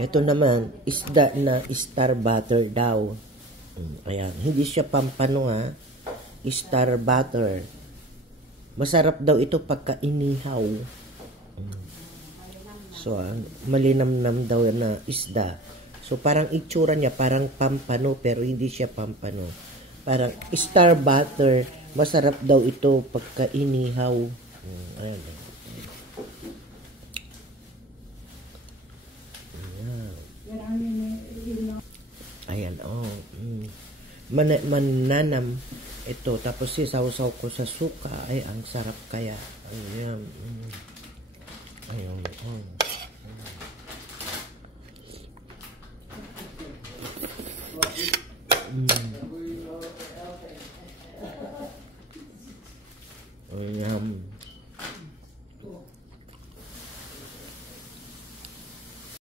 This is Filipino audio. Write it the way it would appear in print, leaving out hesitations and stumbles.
Ito naman, isda na star butter daw. Ayan, hindi siya pampano ha. Star butter. Masarap daw ito pagka inihaw. So, malinamnam daw na isda. So, parang itsura niya, parang pampano, pero hindi siya pampano. Parang star butter. Masarap daw ito pagka inihaw. Ayan. Ayan, oh. Mananam ito. Tapos sisaw-saw ko sa suka. Ay, ang sarap kaya. Ayan.